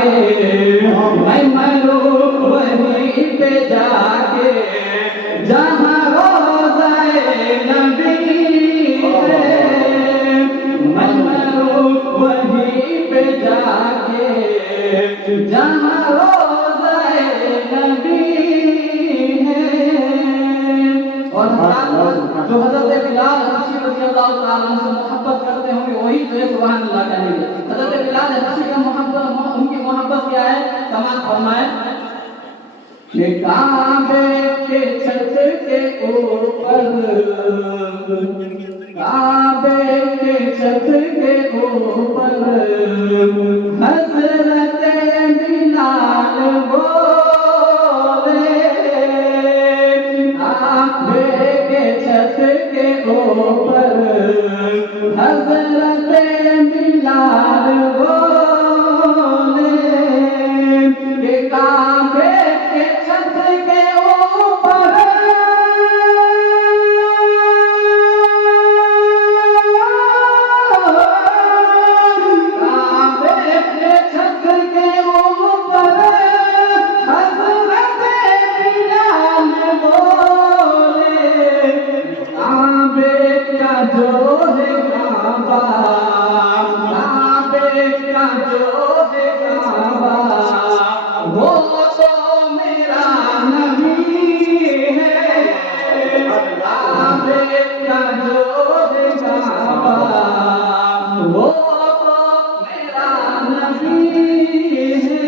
کے میں مروں وہیں پہ جا کے جہاں روضہ نبی ہے میں مروں وہیں پہ جا کے جہاں روضہ نبی ہے اور جو حضرت بلال حبشی رضی اللہ تعالیٰ عنہ سے محبت کرتے ہوں گے وہی تو سبحان اللہ کہیں گے حضرت بلال حبشی کا محبت ان کی محبت کیا ہے سماعت فرمائیں کہ کعبے کے چھت کے اوپر کعبے کے چھت کے اوپر حضرت بلال بولے کعبے کے چھت کے اوپر حضرت بلال بولے کہ کعبے کے چھت کے اوپر کعبے کے چھت کے اوپر حضرت بلال بولے کعبے کا جو ہے کعبہ کعبے کا جو ہے کعبہ وہ تو میرا نبی ہے کعبے کا جو ہے کعبہ وہ تو میرا نبی ہے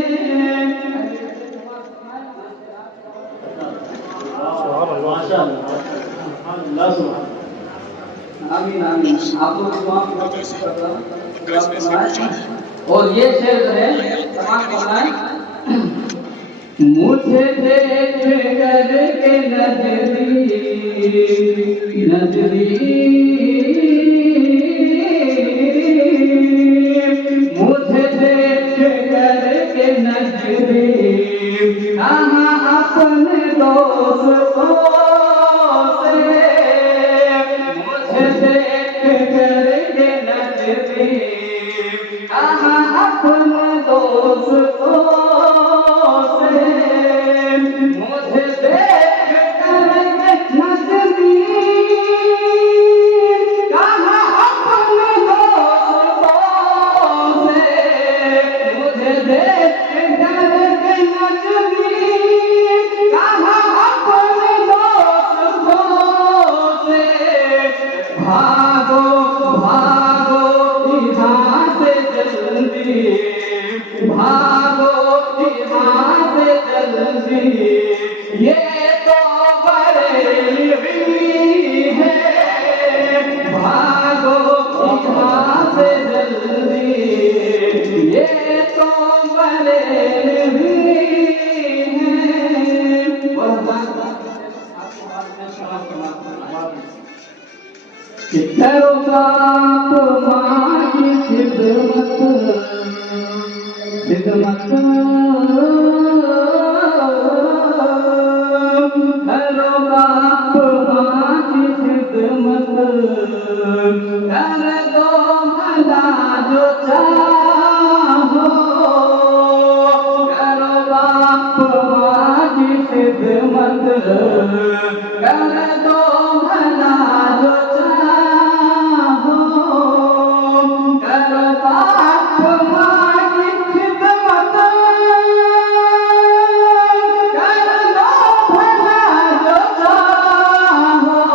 آمین آمین آپ لوگ دعا اور یہ شعر جو ہے تمام فرمائیں مجھے دیکھ کر کے نظری مجھے دیکھ کر کے نظری کہاں اپنے دوستوں سے مجھے دیکھ کر کے نظری کہاں اپنے دوستوں سے مجھے دیکھ کر کے نظری کہاں اپنے دوستوں سے مجھے دیکھ کر کے نظری کہاں اپنے دوستوں سے بھاگو بھاگو یہاں سے جلدی بھاگو یہاں سے جلدی یہ تو بریلوی ہے بھاگو یہاں سے جلدی یہ تو بریلوی ہے کہ کرو آپ ماں کی خدمت کرو آپ ماں کی خدمت کر دو بھلا جو چاہو کرو آپ ماں کی خدمت کر دو بھلا جو چاہو کرو آپ ماں کی خدمت کر دو بھلا جو چاہو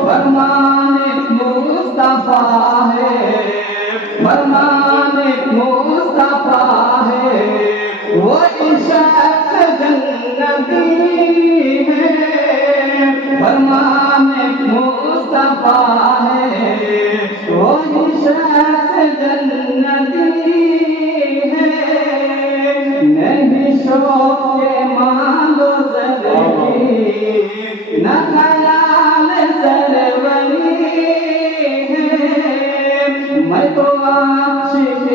فرمان مصطفیٰ ہے فرمان مصطفیٰ ہے وہ شخص جنتی ہے فرمان مصطفیٰ ہے وہ شخص جنتی ہے نہیں شوق کے مالو زندگی نہ خیال سربری ہے میں تو عاشق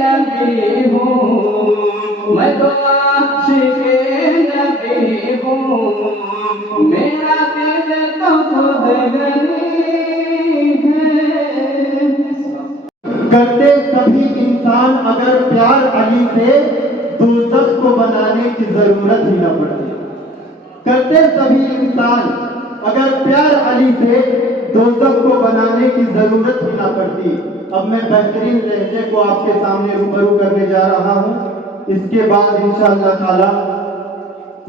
نبی ہوں میں تو عاشق نبی ہوں میرا دل تو خود غنی ہے کرتے سبھی انسان اگر پیار علی سے دوزخ کو بنانے کی ضرورت ہی نہ پڑتی، کرتے سبھی انسان اگر پیار علی سے دوزخ کو بنانے کی ضرورت ہی نہ پڑتی۔ اب میں بہترین لہجے کو آپ کے سامنے روبرو کرنے جا رہا ہوں۔ اس کے بعد انشاءاللہ تعالی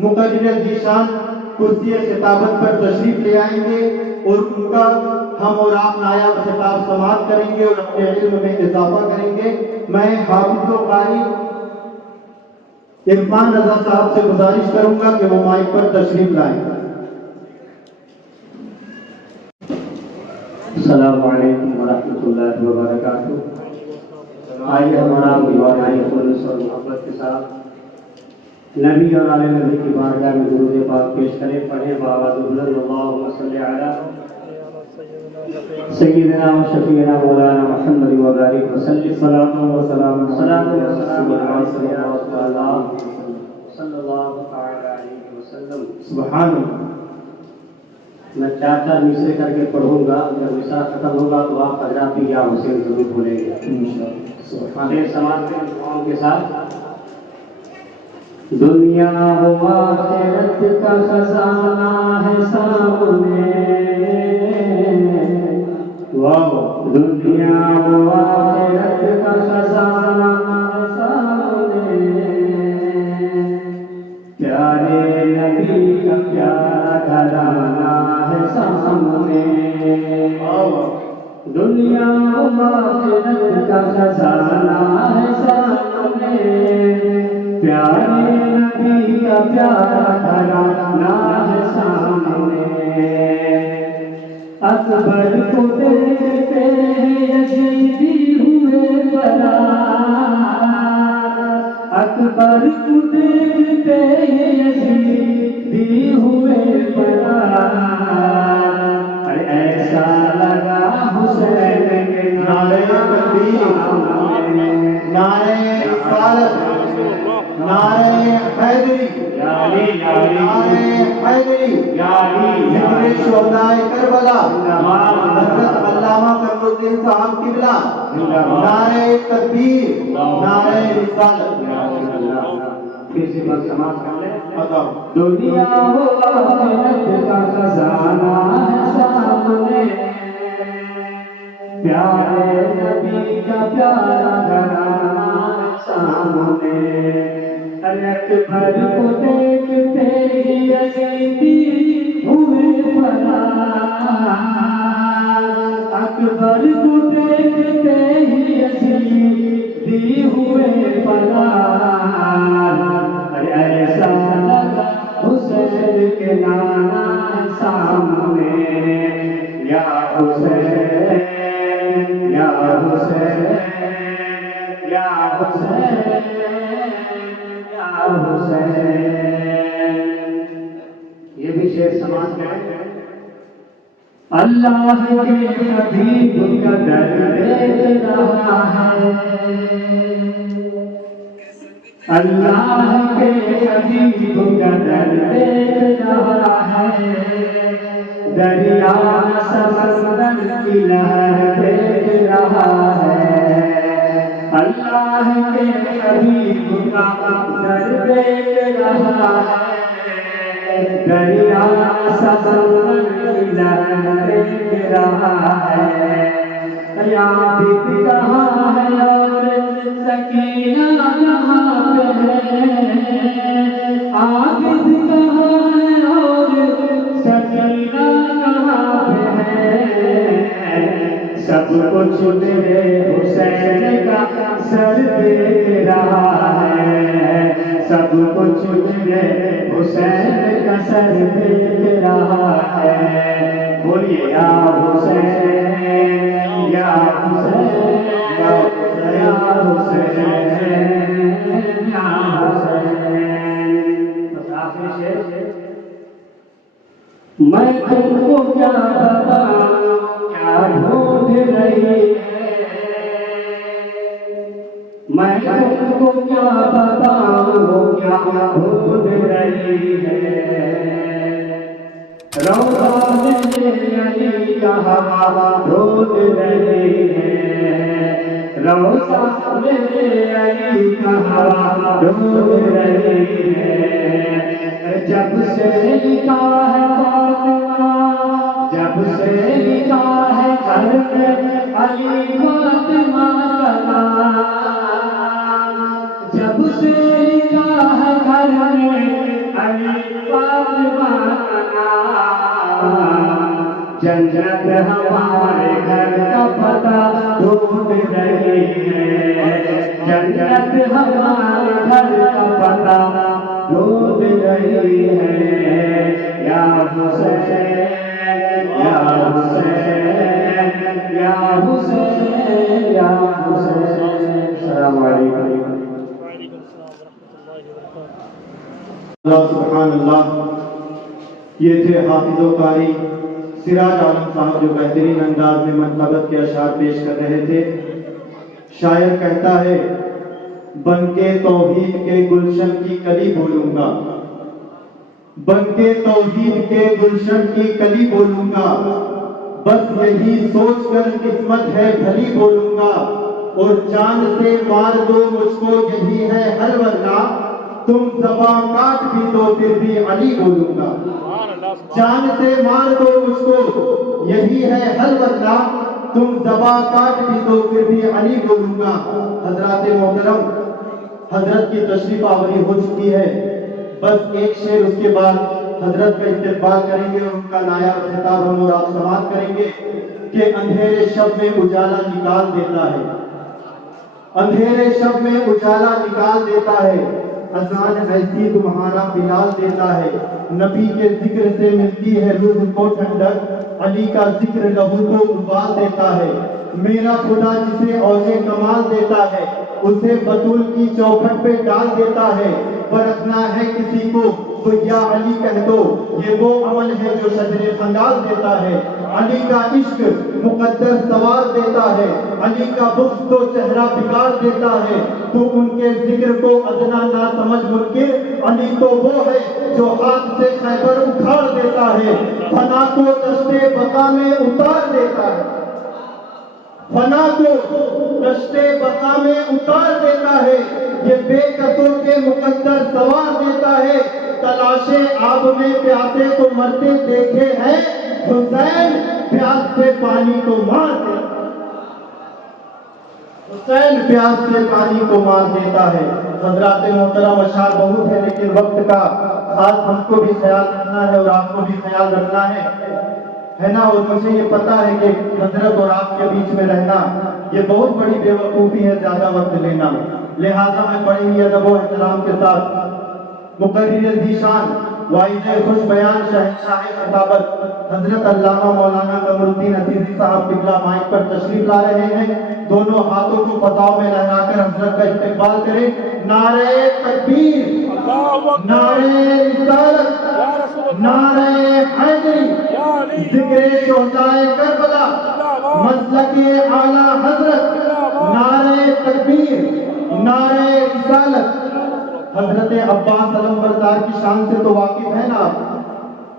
مقرر ذیشان کرسی خطابت پر تشریف لے آئیں گے اور ان کا ہم اور آپ نایاب خطاب سماعت کریں گے اور اپنے علم میں اضافہ کریں گے۔ میں حافظ و قاری عرفان رضا صاحب سے گزارش کروں گا کہ وہ مائک پر تشریف لائیں۔ السلام علیکم ورحمۃ اللہ وبرکاتہ۔ آئیے ہمارا دیوانائی خلوص اور محبت کے ساتھ نبی اور آل نبی کی بارگاہ میں درود پاک پیش کریں، پڑھیں بآواز بلند اللہم صلی علی سیدنا و شفیعنا مولانا محمد وبارک وسلم صلاۃ و سلام صلی اللہ علیہ وسلم۔ سبحان اللہ۔ میں چار چار مصرے کر کے پڑھوں گا، جب مصرع ختم ہوگا تو آپ حضرات بھی یا حسین ضرور بولیں گے انشاءاللہ۔ سماعت میں دعاؤں کے ساتھ دنیا و آخرت کا خزانہ ہے سامنے، دنیا و آخرت کا خزانہ ہے سامنے، پیارے نبی کا پیارا گھرانہ ہے سامنے، دنیا و آخرت کا خزانہ ہے سامنے، پیارے نبی کا پیارا گھرانہ ہے سامنے، اکبر کو دیکھتے ہیں یزیدی ہوئے فرار، اکبر کو دیکھتے ہیں یزیدی ہوئے فرار، ایسا لگا حسین کے نعرہ تکبیر، نعرہ رسالت، نعرہ حیدری، نعرہ حیدری، ذکر شہداء کربلا حضرت علامہ قمر الدین صاحب قبلہ، نعرہ تکبیر، نعرہ رسالت۔ پھر سے بس سماعت کر لیں۔ دنیا و آخرت کا خزانہ ہے سامنے، پیارے نبی کا پیارا گھرانہ ہے سامنے، اکبر کو دیکھتے ہی یزیدی ہوئے فرار، اکبر کو دیکھتے ہی یزیدی ہوئے فرار، ایسا لگا حسین کے نانا سامنے، یا حسین یا حسین یا حسین یا حسین۔ یہ بھی شعر سماعت کریں۔ اللہ کے حبیب کا در دیکھ رہا ہے، اللہ کے حبیب کا در دیکھ رہا ہے، دریا سمندر کی لہر دیکھ رہا ہے، اللہ کے حبیب کا در دیکھ رہا ہے، دریا سمندر کی لہر دیکھ رہا ہے، عابد کہاں ہے اور سکینہ کہاں پہ ہے، عابد کہاں ہے اور سکینہ کہاں پہ ہے، سب کچھ میرے حسین کا سر دیکھ رہا ہے، سب کچھ میرے حسین کا سر دیکھ رہا ہے، بولیے یا حسین یا حسین یا حسین یا حسین۔ بس آخری شعر۔ میں تم کو کیا بتاؤں کیا ڈھونڈ رہی ہے، میں تم کو کیا بتاؤں کیا ڈھونڈ رہی ہے، روضہ میں علی کا ہوا ڈھونڈ رہی ہے، روضہ میں علی کا ہوا ڈول رہی ہے جب سے نکاح ہے فاطمہ جب سے نکاح ہے گھر میں علی فاطمہ کا نام جب سے نکاح ہے گھر میں علی فاطمہ کا نام جنت ہمارے گھر کا پتہ ڈھونڈ رہی ہے جنت ہمارے گھر کا پتہ ڈھونڈ رہی ہے یا حسین یا حسین یا حسین یا حسین السلام علیکم اللہ سبحان اللہ. یہ تھے حافظ و قاری سراج عالم صاحب جو بہترین انداز میں منقبت کے اشعار پیش کر رہے تھے. شاعر کہتا ہے بن کے توحید کے گلشن کی کلی بولوں گا بن کے توحید کے گلشن کی کلی بولوں گا بس یہی سوچ کر قسمت ہے بھلی بولوں گا اور چاند سے مار دو مجھ کو یہی ہے حل ورنہ تم زباں کاٹ بھی دو پھر بھی علی بولوں گا چاند سے مار دو مجھ کو یہی ہے حل ورنہ تم زباں کاٹ بھی دو پھر بھی علی بولوں گا. حضرات محترم حضرت کی تشریف آوری ہو چکی ہے. بس ایک شعر اس کے بعد حضرت کا استقبال کریں گے اور ان کا نایاب خطاب ہم اور آپ سماعت کریں گے کہ اندھیرے شب میں اجالا نکال دیتا ہے اندھیرے شب میں اجالا نکال دیتا ہے اذان ایسی تمہارا بلال دیتا ہے نبی کے ذکر سے ملتی ہے روح کو ٹھنڈک علی کا ذکر لہو کو ابال دیتا ہے میرا خدا جسے اوج کمال دیتا ہے اسے بطول کی چوکھٹ پہ ڈال دیتا ہے پرکھنا ہے کسی کو تو یا علی کہہ دو یہ وہ عمل ہے جو شجر خندال دیتا ہے علی کا عشق مقدر سوار دیتا ہے علی کا بغض تو چہرہ بگاڑ دیتا ہے تو ان کے ذکر کو ادنا نہ سمجھ منکر علی تو وہ ہے جو ہاتھ سے خیبر اکھاڑ دیتا ہے فنا کو دشتے بقا میں اتار دیتا ہے فنا کو دشتے بقا میں اتار دیتا ہے یہ بے کسوں کے مقدر سوار دیتا ہے تلاشے آب میں پیاسے کو مرتے دیکھے ہیں حسین پیاس سے پانی کو مار دیتا حسین پیاس سے پانی کو مار دیتا ہے. حضرات محترم اشعار بہت ہے لیکن وقت کا خاص ہم کو بھی خیال رکھنا ہے اور آپ کو بھی خیال رکھنا ہے نا. اور مجھے یہ پتا ہے کہ حضرت اور آپ کے بیچ میں رہنا یہ بہت بڑی بے وقوفی ہے زیادہ وقت لینا لہذا میں بڑے ہی ادب و احترام کے ساتھ مقرر ذیشان واعظ خوش بیان شہنشاہ خطابت حضرت علامہ مولانا قمر الدین عزیزی صاحب قبلہ مائک پر تشریف لا رہے ہیں. دونوں ہاتھوں کو فتاو میں لہرا کر حضرت کا استقبال کریں. نعرہ تکبیر نعرہ رسالت نعرہ حیدری ذکر شہدائے کربلا مسلک اعلیٰ حضرت نعرہ تکبیر نعرہ رسالت. حضرت عباس علمبردار کی شان سے تو واقف ہے نا آپ.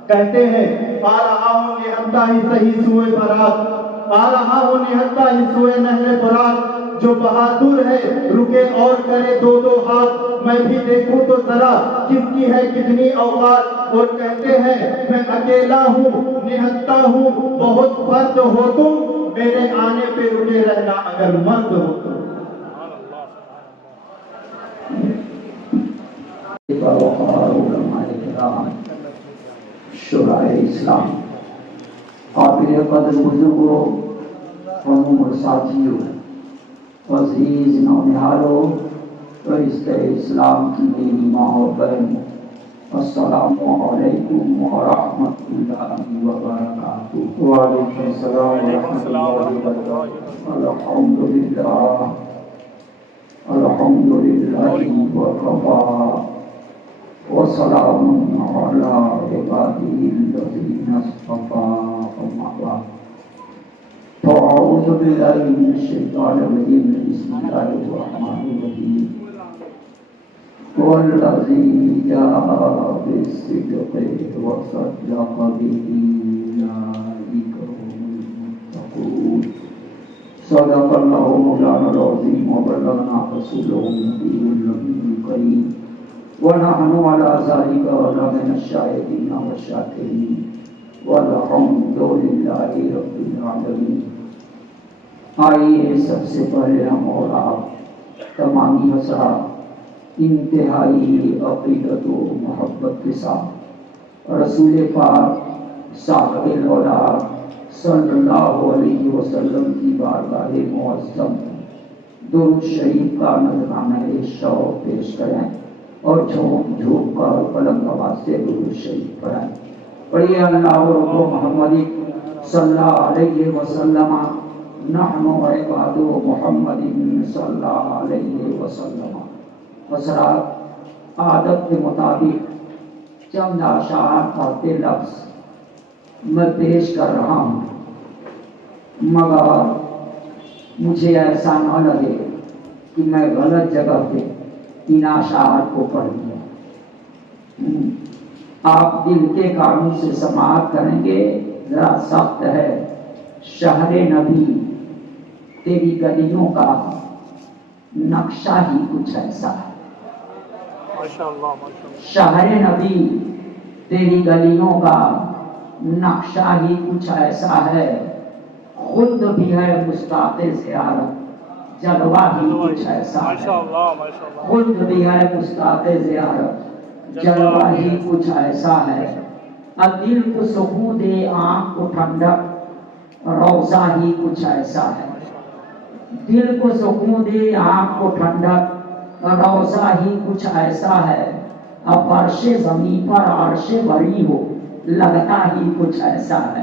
کہتے ہیں آ رہا ہوں نہتا ہی صحیح سوئے فرات آ رہا ہوں نہتا ہی سوئے نہر فرات جو بہادر ہے رکے اور کرے دو دو ہاتھ میں بھی دیکھوں تو ذرا کس کی ہے کتنی اوقات. اور کہتے ہیں میں اکیلا ہوں نہتا ہوں بہت فرد ہو تم میرے آنے پہ رکے رہنا اگر مرد ہو تم. علماء کرام شورائے اسلام قابل قدر بزرگوں اور ساتھیوں عزیز نونہاروں فرشتہ اسلام کی میری ماں اور بہن السلام علیکم ورحمۃ اللہ وبرکاتہ. وعلیکم السلام ورحمۃ اللہ وبرکاتہ. الحمد للہ وکفی وسلام علی عباده الذین اصطفی اما بعد فاعوذ باللہ من الشیطان الرجیم بسم اللہ الرحمن الرحیم والذی جاء بالصدق وصدق به اولئک هم المتقون صدق اللہ مولانا العظیم وبلغنا رسوله النبی النبی الکریم ونحن على ذلك من الشاهدين والشاكرين والحمد للہ رب العالمین۔ آئیے سب سے پہلے ہم اور آپ تمامی حضرات انتہائی عقیدت و محبت کے ساتھ رسول پاک صاحب الاولاد صلی اللہ علیہ وسلم کی بارگاہ معظم درود شریف کا نذرانہ شوق پیش کریں اور جھوم جھوم کر پلنگ آواز سے درود شریف پڑھیں۔ پڑھیے اللہ رب محمد صلی اللہ علیہ وسلم نحن عباد محمد صلی اللہ علیہ وسلم۔ حضرات، عادت کے مطابق چند اشعار پڑھتے لفظ میں پیش کر رہا ہوں، مگر مجھے ایسا نہ لگے کہ میں غلط جگہ پہ ان اشعار کو پڑھ لیا۔ آپ دل کے کانوں سے سماعت کریں گے، ذرا سخت ہے۔ شہر نبی تیری گلیوں کا نقشہ ہی کچھ ایسا ہے۔ شہر نبی تیری گلیوں کا نقشہ ہی کچھ ایسا ہے، خود بھی ہے مشتاق زیارت جلوہ ہی کچھ ایسا ہے، خود بھی ہے مشتاق زیارت جلوہ ہی کچھ ایسا ہے۔ دل کو سکون دے آنکھ کو ٹھنڈک روضہ ہی کچھ ایسا ہے، دل کو سکون دے آنکھ کو ٹھنڈک روضہ ہی کچھ ایسا ہے۔ اب فرش زمین پر عرش بری ہو لگتا ہی کچھ ایسا ہے،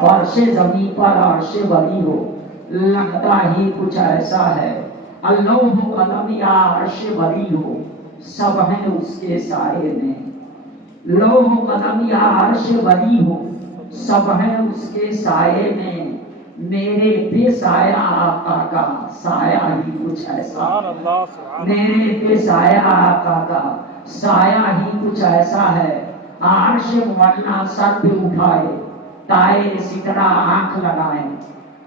فرش زمین پر عرش بری ہو لگتا ہی کچھ ایسا ہے۔ اللوح قلم یا عرش بری ہو سب ہیں اس کے سائے میں، لوح قلم یا عرش بری ہو سب ہیں اس کے سائے میں، میرے بے سایہ آقا کا سایہ ہی کچھ ایسا ہے، میرے بے سایہ آقا کا سایہ ہی کچھ ایسا ہے۔ عرش معلا سر پہ اٹھائے طائر سترہ آنکھ لگائے،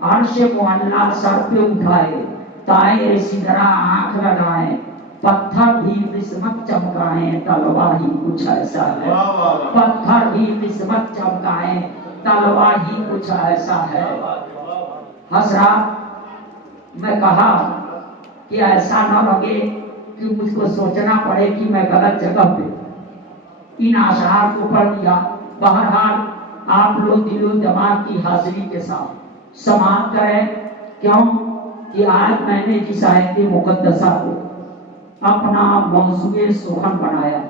عرش معلا سر پہ اٹھائے طائر سترہ آنکھ لگائے، پتھر بھی قسمت چمکائیں تلوار ہی کچھ ایسا ہے، پتھر بھی قسمت چمکائیں تلوار ہی کچھ ایسا ہے۔ حضرات، میں کہا کہ ایسا نہ لگے کہ مجھ کو سوچنا پڑے کہ میں غلط جگہ پہ ان اشعار کو پڑھ لیا۔ بہرحال آپ لوگ دل و دماغ کی حاضری کے ساتھ سماعت کریں، کیوں کہ آج میں نے جس آیت مقدسہ کو اپنا موضوع سخن بنایا،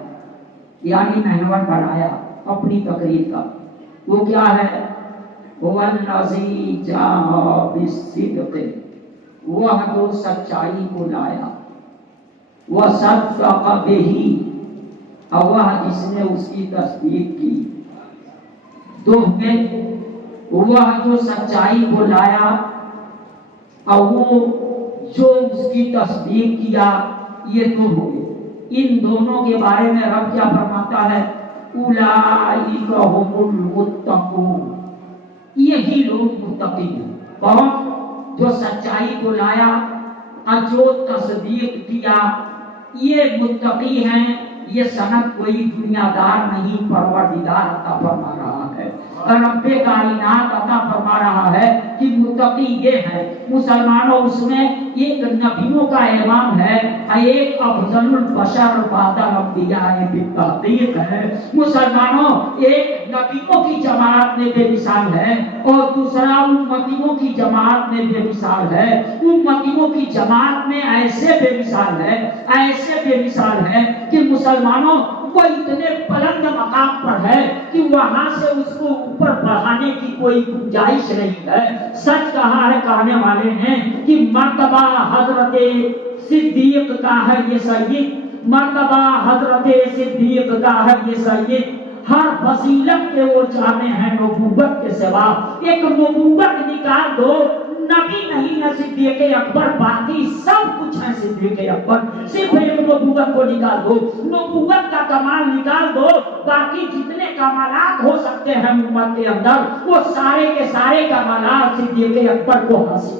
یعنی محور بنایا اپنی تقریر کا، وہ کیا ہے؟ وَالَّذِي جَاءَ بِالصِّدْقِ، وہ جو سچائی کو لایا، وَصَدَّقَ بِهِ، اور وہ جس نے اس کی تصدیق کی۔ دو میں وہ جو سچائی کو لایا اور وہ جو اس کی تصدیق کیا، یہ دو ہو گئے۔ ان دونوں کے بارے میں رب کیا فرماتا ہے؟ اولئک هم المتقون، یہی لوگ متقی ہیں۔ کون؟ جو سچائی کو لایا اور جو تصدیق کیا، یہ متقی ہیں۔ یہ سند کوئی دنیا دار نہیں، پروردگار عطا فرما رہا ہے، رب کائنات عطا فرما رہا ہے کہ متقی یہ ہے۔ مسلمانوں، اس میں ایک نبیوں کا امام ہے، ایک افضل البشر بعد الانبیاء بالتحقیق ہے۔ مسلمانوں، ایک نبیوں کی جماعت میں بے مثال ہے اور دوسرا امتیوں کی جماعت میں بے مثال ہے۔ امتیوں کی جماعت میں ایسے بے مثال ہے، ایسے بے مثال ہے کہ مسلمانوں وہ اتنے بلند مقام پر ہے کہ وہاں سے اس کو اوپر بڑھانے کی کوئی گنجائش نہیں ہے۔ سچ کہا ہے کہنے والے نے کہ مرتبہ حضرت صدیق کا ہے یہ سید، مرتبہ حضرت صدیق کا ہے یہ سید، ہر فضیلت کے وہ جامع ہیں نبوت کے سوا۔ ایک نبوت نکال دو، نبی نہیں ہے صدیق اکبر، باقی سب کچھ ہے صدیق اکبر۔ صرف ایک نبوت کو نکال دو، نبوت کا کمال نکال دو، باقی جتنے کمالات ہو سکتے ہیں امت کے اندر وہ سارے کے سارے کمالات صدیق اکبر کو حاصل۔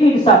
63।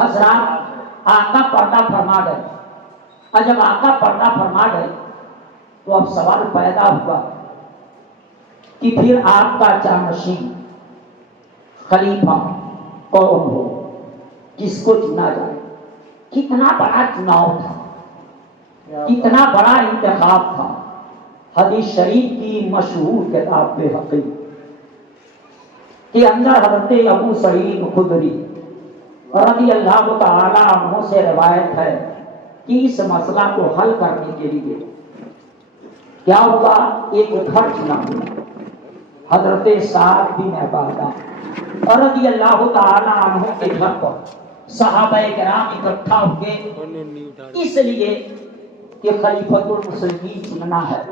حضرات آقا پردہ فرما گئے، اور جب آقا پردہ فرما گئے تو اب سوال پیدا ہوا کہ پھر آپ کا جانشین خلیفہ کون ہو، کس کو چنا جائے؟ کتنا بڑا چناؤ تھا، کتنا بڑا انتخاب تھا۔ حدیث شریف کی مشہور کتاب بیہقی کے اندر حضرت ابو سعید خدری رضی اللہ تعالی عنہ سے روایت ہے کہ اس مسئلہ کو حل کرنے کے لیے کیا ہوا، ایک گھر چنا ہوا، حضرت سعد بن عبادہ رضی اللہ تعالی عنہ کے گھر پر صحابہ کرام اکٹھا ہوئے، اس لیے کہ خلیفۃ المسلمین چننا ہے،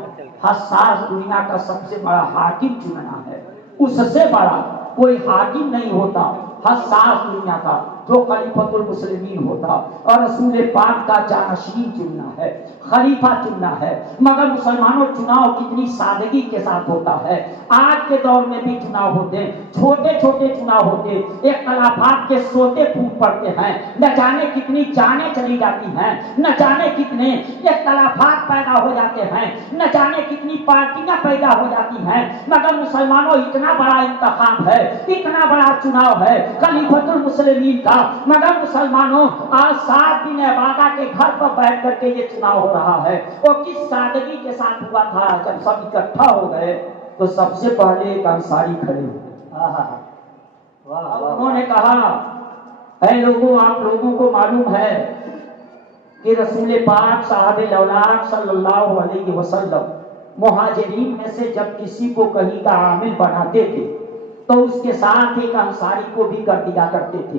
حساس دنیا کا سب سے بڑا حاکم چننا ہے، اس سے بڑا کوئی حاکم نہیں ہوتا حساس دنیا کا جو خلیفۃ المسلمین ہوتا، اور رسول پاک کا جانشین چننا ہے، خلیفہ چننا ہے۔ مگر مسلمانوں چناؤ کتنی سادگی کے ساتھ ہوتا ہے، آج کے دور میں بھی چناؤ ہوتے ہیں، چھوٹے چھوٹے چناؤ ہوتے، اختلافات کے سوتے پھوٹ پڑتے ہیں، نہ جانے کتنی جانیں چلی جاتی ہیں، نہ جانے کتنے اختلافات پیدا ہو جاتے ہیں، نہ جانے کتنی پارٹیاں پیدا ہو جاتی ہیں، مگر مسلمانوں اتنا بڑا انتخاب ہے، اتنا بڑا چناؤ ہے خلیفۃ المسلمین کا، مگر مسلمانوں آج سعد بن عبادہ کے گھر پر بیٹھ کر کے یہ چناؤ ہو رہا ہے۔ وہ کس سادگی کے ساتھ ہوا تھا، جب سب اکٹھا ہو گئے تو سب سے پہلے ایک انصاری کھڑے ہوئے، انہوں نے کہا اے لوگوں، آپ لوگوں کو معلوم ہے کہ رسول پاک صاحب الاولاد صلی اللہ علیہ وسلم مہاجرین میں سے جب کسی کو کہیں کا عامل بناتے تھے تو اس کے ساتھ ایک انصاری کو بھی کر دیا کرتے تھے۔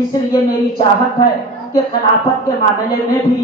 اس لیے میری چاہت ہے کہ خلافت کے معاملے میں بھی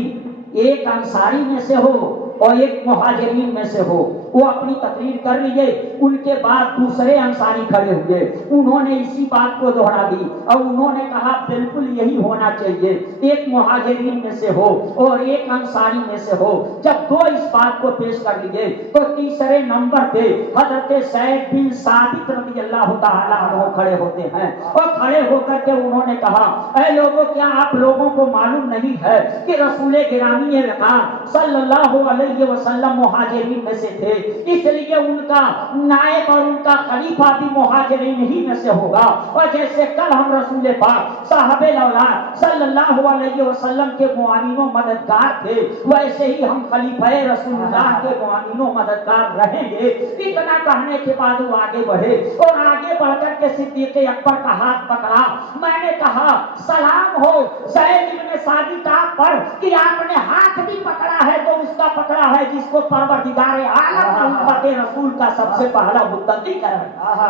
ایک انصاری میں سے ہو اور ایک مہاجرین میں سے ہو۔ وہ اپنی تقریر کر لیے، ان کے بعد دوسرے انصاری کھڑے ہوئے، انہوں نے اسی بات کو دوہرا دی اور انہوں نے کہا بالکل یہی ہونا چاہیے، ایک مہاجرین میں سے ہو اور ایک انصاری میں سے ہو۔ جب دو اس بات کو پیش کر لیے تو تیسرے نمبر پہ حضرت زید بن ثابت رضی اللہ تعالی عنہ کھڑے ہوتے ہیں، اور کھڑے ہو کر کے انہوں نے کہا اے لوگوں، کیا آپ لوگوں کو معلوم نہیں ہے کہ رسول گرامی صلی اللہ علیہ وسلم مہاجرین میں سے تھے، اس لیے ان کا نائب اور ان کا خلیفہ بھی مہاجرین ہی میں سے ہوگا۔ اور جیسے کل ہم رسول پاک صاحب الاولاد صلی اللہ علیہ وسلم کے معاون و مددگار تھے، ویسے ہی ہم خلیفہ رسول اللہ کے معاون و مددگار رہیں گے۔ اتنا کہنے کے بعد وہ آگے بڑھے اور آگے بڑھ کر کے صدیق اکبر کا ہاتھ پکڑا۔ میں نے کہا سلام ہو زید بن ثابت آپ پر کہ آپ نے ہاتھ بھی پکڑا ہے تو اس کا پکڑا ہے جس کو پروردگار عالم امت رسول کا سب سے پہلا متقی کرا۔ واہ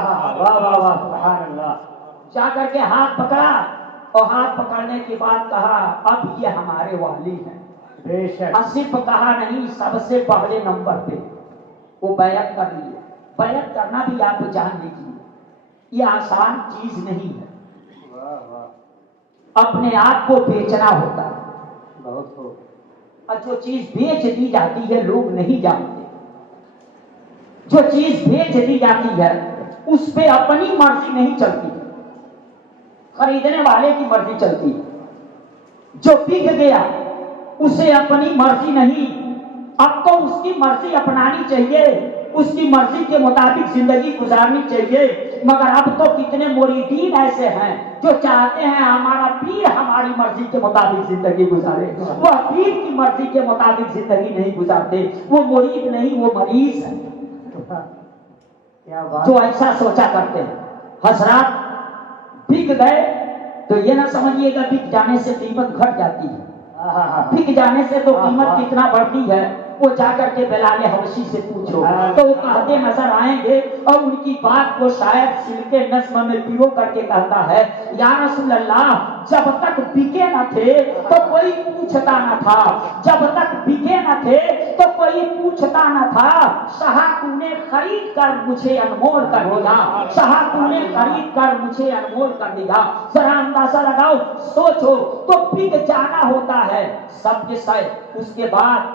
واہ واہ سبحان اللہ۔ جا کر کے ہاتھ پکڑا اور ہاتھ پکڑنے کے بعد کہا اب یہ ہمارے والی ہیں، بے شک، صرف کہا نہیں سب سے پہلے نمبر پہ وہ بیعت کر لیے۔ بیعت کرنا بھی آپ جان لیجیے یہ آسان چیز نہیں ہے، اپنے آپ کو بیچنا ہوتا ہے بہت ہو، اور جو چیز بیچ دی جاتی ہے لوگ نہیں جانتے، جو چیز بیچ دی جاتی ہے اس پہ اپنی مرضی نہیں چلتی، خریدنے والے کی مرضی چلتی، جو بک گیا اسے اپنی مرضی نہیں، اب تو اس کی مرضی اپنانی چاہیے، اس کی مرضی کے مطابق زندگی گزارنی چاہیے۔ مگر اب تو کتنے مریدین ایسے ہیں جو چاہتے ہیں ہمارا پیر ہماری مرضی کے مطابق زندگی گزارے، وہ پیر کی مرضی کے مطابق زندگی نہیں گزارتے، وہ مرید نہیں وہ مریض ہے جو ایسا سوچا کرتے ہیں۔ حضرات بک گئے تو یہ نہ سمجھیے گا بک جانے سے قیمت گھٹ جاتی ہے، بک جانے سے تو قیمت کتنا بڑھتی ہے وہ جا کر کے بلال حبشی سے پوچھو تو وہ کہتے نظر آئیں گے، اور ان کی بات کو شاید سلکے نظم میں پیرو کر کے کہتا ہے یا رسول اللہ جب تک بکے نہ تھے تو کوئی پوچھتا نہ تھا، جب تک بکے نہ تھے تو کوئی پوچھتا نہ تھا، شاہ تو نے خرید کر مجھے انمول کر دیا، شاہ تو نے خرید کر مجھے انمول کر دیا۔ ذرا اندازہ لگاؤ، سوچو، تو بک جانا ہوتا ہے سب کے ساتھ۔ اس کے بعد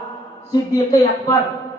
صدیق اکبر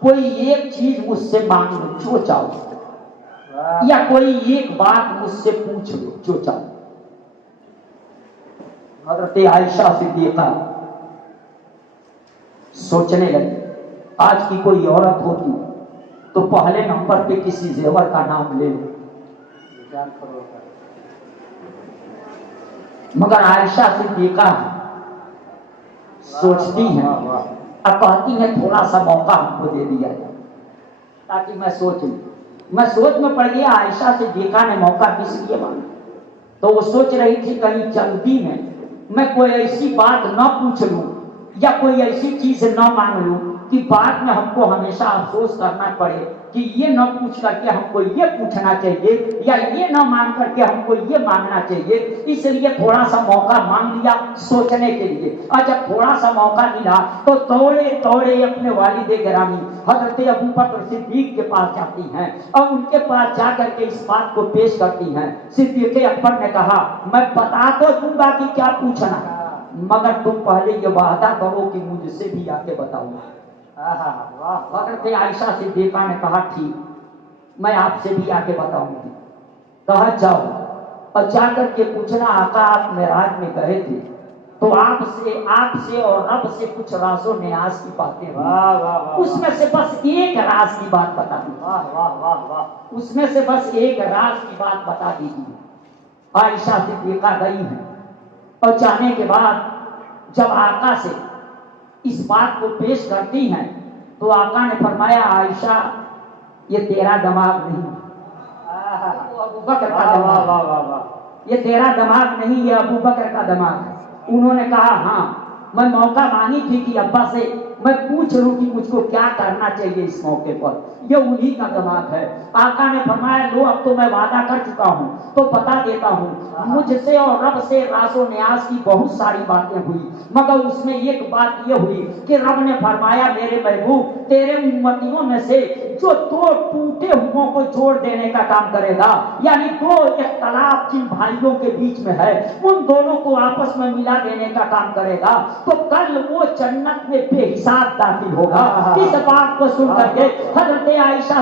کوئی ایک چیز مجھ سے مانگ لو جو چاہو، یا کوئی ایک بات مجھ سے پوچھ لو جو چاہو۔ حضرت عائشہ صدیقہ سوچنے لگی، آج کی کوئی عورت ہوتی تو پہلے نمبر پہ کسی زیور کا نام لے لے، مگر عائشہ صدیقہ سوچتی ہیں اب کہتی ہیں تھوڑا سا موقع ہم کو دے دیا جائے تاکہ میں سوچ لوں۔ میں سوچ میں پڑ گیا عائشہ صدیقہ نے موقع کس لیے مانگا، تو وہ سوچ رہی تھی کہیں جلدی میں کوئی ایسی بات نہ پوچھ لوں یا کوئی ایسی چیز نہ مانگ لوں کہ بعد میں ہم کو ہمیشہ افسوس کرنا پڑے کہ یہ نہ پوچھ کر کے ہم کو یہ پوچھنا چاہیے یا یہ نہ مانگ کر کے ہم کو یہ مانگنا چاہیے، اس لیے تھوڑا سا موقع مانگ لیا سوچنے کے لیے۔ اور جب تھوڑا سا موقع ملا تو توڑے اپنے والد گرامی حضرت ابو بکر صدیق کے پاس جاتی ہیں اور ان کے پاس جا کر کے اس بات کو پیش کرتی ہیں۔ صدیق اکبر نے کہا میں بتا تو دوں گا کہ کیا پوچھنا، مگر تم پہلے یہ وعدہ کرو کہ مجھ سے بھی آ کے بتاؤ۔ حضرت عائشہ صدیقہ نے کہا ٹھیک میں آپ سے بھی آ کے بتاؤں گی۔ کہا جاؤ، اور جا کر کے پوچھنا آقا آپ معراج میں گئے تھے تو آپ سے اور رب سے کچھ راز و نیاز کی باتیں ہوئی، اس میں سے بس ایک راز کی بات بتا دیجیے، اس میں سے بس ایک راز کی بات بتا دیجیے۔ عائشہ صدیقہ گئی ہیں اور جانے کے بعد جب آقا سے اس بات کو پیش کرتی ہیں تو آقا نے فرمایا عائشہ یہ تیرا دماغ نہیں، ابو بکر کا دماغ، یہ تیرا دماغ نہیں، یہ ابو بکر کا دماغ ہے۔ انہوں نے کہا ہاں میں موقع مانگی تھی کہ ابا سے میں پوچھ لوں کہ مجھ کو کیا کرنا چاہیے اس موقع پر، یہ انہی کا دماغ ہے۔ آقا نے فرمایا لو اب تو میں وعدہ کر چکا ہوں تو بتا دیتا ہوں، مجھ سے اور رب سے راز و نیاز کی بہت ساری باتیں ہوئی، مگر اس میں ایک بات یہ ہوئی کہ رب نے فرمایا میرے محبوب تیرے امتیوں میں سے جو دو ٹوٹے ہوں کو جوڑ دینے کا کام کرے گا، یعنی دو اختلاف جن بھائیوں کے بیچ میں ہے ان دونوں کو آپس میں ملا دینے کا کام کرے گا تو کل وہ جنت میں بے حساب داخل ہوگا۔ اس بات کو سن کر کے حضرت عائشہ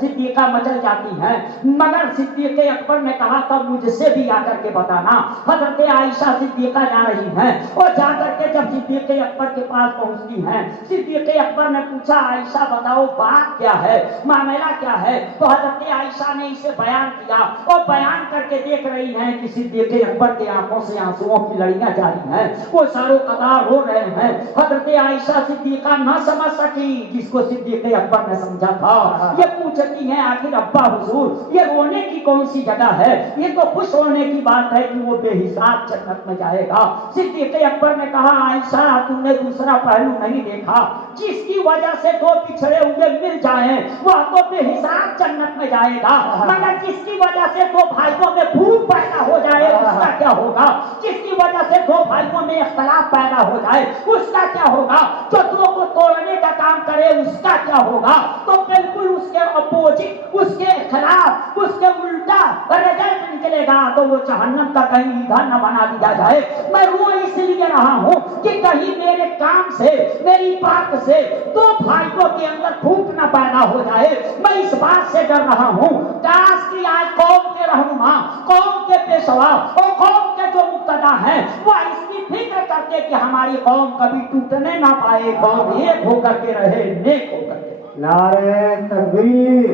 صدیقہ مچل جاتی ہیں، مگر صدیق اکبر نے کہا تھا مجھ سے بھی آ کر کے بتانا۔ حضرت عائشہ صدیقہ جا رہی ہیں اور جا کر کے جب صدیق اکبر کے پاس پہنچتی ہیں، صدیق اکبر نے پوچھا عائشہ بتاؤ بات کیا ہے، معاملہ کیا ہے؟ تو حضرت عائشہ نے اسے بیان کیا اور بیان کر کے دیکھ رہی ہیں کہ صدیق اکبر کے آنکھوں سے آنسوؤں کی لڑیاں جاری ہیں، وہ ساروں قطار رو رہے ہیں۔ حضرت عائشہ صدیقہ نہ سمجھ سکی جس کو صدیق اکبر نے سمجھا تھا، یہ پوچھتی ہیں آخر ابا حضور یہ رونے کی کون سی جگہ ہے، یہ تو خوش ہونے کی بات ہے کہ وہ بے حساب جنت میں جائے گا۔ صدیق اکبر نے کہا عائشہ تم نے دوسرا پہلو نہیں دیکھا، جس کی وجہ سے دو پچھڑے ہوئے مل جائیں وہ تو بے حساب جنت میں جائے گا، مگر جس کی وجہ سے دو بھائیوں میں پھوٹ پیدا ہو جائے اس کا کیا ہوگا، جس کی وجہ سے دو بھائیوں میں اختلاف پیدا ہو جائے اس کا کیا ہوگا، جو دو کو توڑنے کا کام کرے اس کا کیا ہوگا۔ تو بالکل اس کے اپوزٹ، اس کے خلاف، اس کے الٹا رزلٹ نکلے گا تو وہ جہنم کا کہیں ایندھن نہ بنا دیا جائے۔ میں رو اس لیے رہا ہوں کہ کہیں میرے کام سے میری بات سے دو بھائیوں کے اندر پھوٹ نہ پیدا ہو جائے، میں اس بات سے ڈر رہا ہوں۔ کاش کی آج قوم کے رہنما، قوم کے پیشوا اور قوم کے جو مقتدا ہیں وہ اس کی فکر کرتے کہ ہماری قوم کبھی ٹوٹنے نہ پائے، قوم ایک ہو کر کے رہے، نیک ہو کر کے۔ نعرہ تکبیر،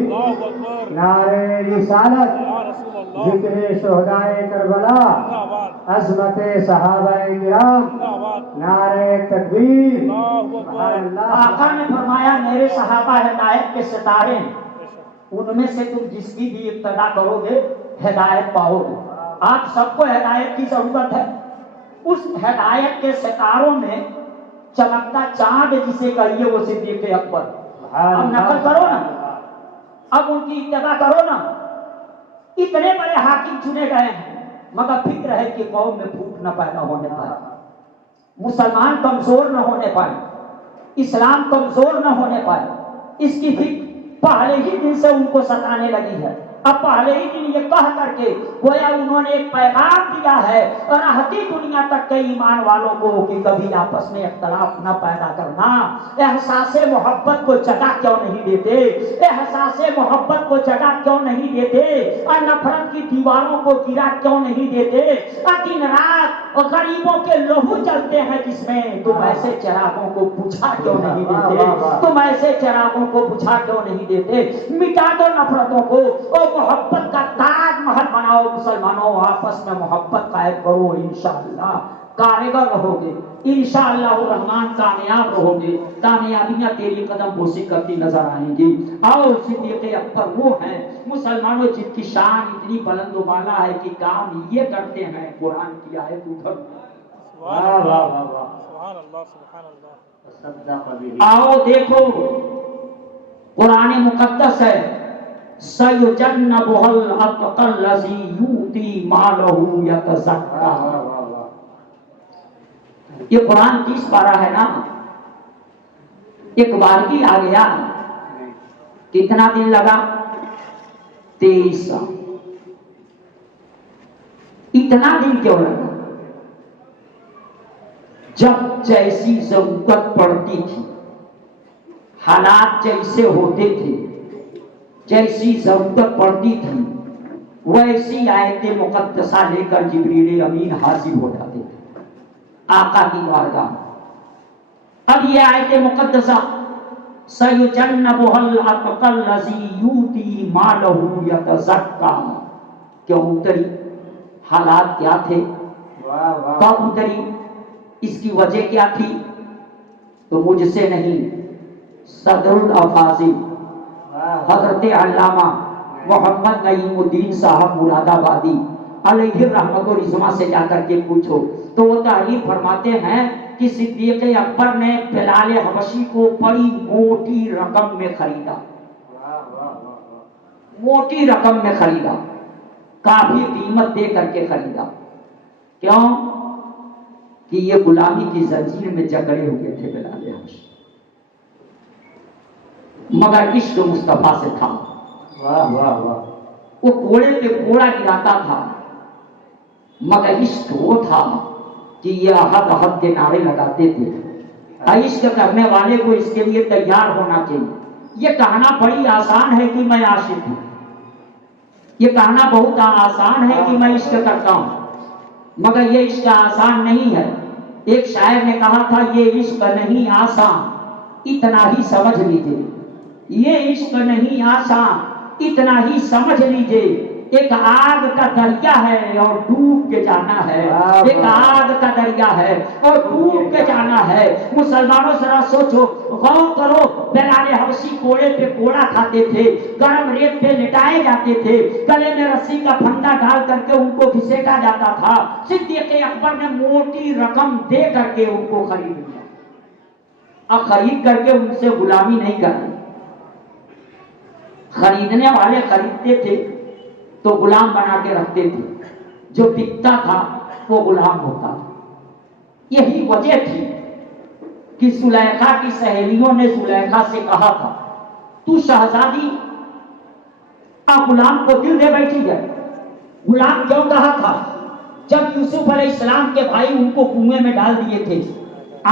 نعرہ رسالت، ذکر شہدائے کربلا، عظمت صحابہ کرام، نعرہ تکبیر۔ آقا نے فرمایا میرے صحابہ ہدایت کے ستارے ہیں، ان میں سے تم جس کی بھی ابتدا کرو گے ہدایت پاؤ گے۔ آپ سب کو ہدایت کی ضرورت ہے، اس ہدایت کے ستاروں میں چمکتا چاند جسے کہیے وہ صدیق اکبر۔ اب نقل کرو نا، اب ان کی اتباع کرو نا، اتنے بڑے حاکم چنے گئے ہیں مگر فکر ہے کہ قوم میں پھوٹ نہ پیدا ہونے پائے، مسلمان کمزور نہ ہونے پائے، اسلام کمزور نہ ہونے پائے، اس کی فکر پہلے ہی دن سے ان کو ستانے لگی ہے۔ اب پہلے ہی دن یہ کہہ کر کے گویا انہوں نے ایک پیغام دیا ہے راحتی دنیا تک کے ایمان والوں کو کہ کبھی آپس میں اختلاف نہ پیدا کرنا. احساس محبت کو جگہ کیوں نہیں دیتے, احساس محبت کو جگہ کیوں نہیں دیتے, اور نفرت کی دیواروں کو گرا کیوں نہیں دیتے, اور دن رات غریبوں کے لہو جلتے ہیں جس میں تم ایسے چراغوں کو بجھا کیوں نہیں دیتے, تم ایسے چراغوں کو بجھا کیوں نہیں دیتے. مٹا دو نفرتوں کو اور محبت کا تاج محل بناؤ. مسلمانوں آپس میں محبت قائم کرو, انشاءاللہ کارگر رہو گے, انشاءاللہ الرحمن کامیاب رہو گے. کامیابیاں تیری قدم بوسی کرتی نظر آئیں گی. اور صدیق اکبر وہ ہیں مسلمانوں جن کی شان اتنی بلند و بالا ہے کہ کام یہ کرتے ہیں قرآن کی آیت ادھر. آؤ دیکھو قرآن مقدس ہے سَيُجَنَّبُهَا الْأَتْقَى الَّذِي يُؤْتِي مَالَهُ يَتَزَكَّىٰ. یہ قرآن 30 پارہ ہے نا, ایک بار کی آ گیا. کتنا دن لگا؟ 23 سال. اتنا دن کیوں لگا؟ جب جیسی ضرورت پڑتی تھی, حالات جیسے ہوتے تھے, جیسی ضرورت پڑتی تھی, ویسی آیت مقدسہ لے کر جبریل امین حاضر ہو جاتے تھے آقا کی بارگاہ. اب یہ آیت مقدسہ سَيُجَنَّبُهَا الْأَتْقَى الَّذِي يُؤْتِي مَالَهُ يَتَزَكَّىٰ کیوں اتری؟ حالات کیا تھے, کب اتری, اس کی وجہ کیا تھی؟ تو مجھ سے نہیں, صدر الافاضل حضرت علامہ محمد نعیم الدین صاحب مراد آبادی علیہ رحمت و رضوان سے جا کر کے پوچھو تو وہ تعریف فرماتے ہیں کہ صدیق اکبر نے بلال حبشی کو بڑی موٹی رقم میں خریدا, موٹی رقم میں خریدا, کافی قیمت دے کر کے خریدا. کیوں؟ کہ یہ غلامی کی زنجیر میں جکڑے ہوئے تھے بلال حبشی, مگر عشق مصطفیٰ سے تھا. وہ کوڑے پہ کوڑا گراتا تھا, مگر عشق وہ تھا کہ یہ حد حد کے نعرے لگاتے تھے. عشق کرنے والے کو اس کے لیے تیار ہونا چاہیے. یہ کہنا بڑی آسان ہے کہ میں عاشق ہوں, یہ کہنا بہت آسان ہے کہ میں عشق کرتا ہوں, مگر یہ عشق آسان نہیں ہے. ایک شاعر نے کہا تھا یہ عشق نہیں آسان اتنا ہی سمجھ لیجئے, یہ عشق نہیں آسان اتنا ہی سمجھ لیجئے. ایک آگ کا دریا ہے اور ڈوب کے جانا ہے, ایک آگ کا دریا ہے اور ڈوب کے جانا ہے. مسلمانوں ذرا سوچو, غور کرو. بلال حبشی کوڑے پہ کوڑا کھاتے تھے, گرم ریت پہ لٹائے جاتے تھے, گلے میں رسی کا پھندا ڈال کر کے ان کو گھسیٹا جاتا تھا. صدیق اکبر نے موٹی رقم دے کر کے ان کو خرید لیا. اب خرید کر کے ان سے غلامی نہیں کرنی. خریدنے والے خریدتے تھے تو غلام بنا کے رکھتے تھے, جو بکتا تھا وہ غلام ہوتا. یہی وجہ تھی کہ زلیخا کی سہیلیوں نے زلیخا سے کہا تھا تو شہزادی اب غلام کو دل دے بیٹھی ہے. غلام کیوں کہا تھا؟ جب یوسف علیہ السلام کے بھائی ان کو کنویں میں ڈال دیے تھے,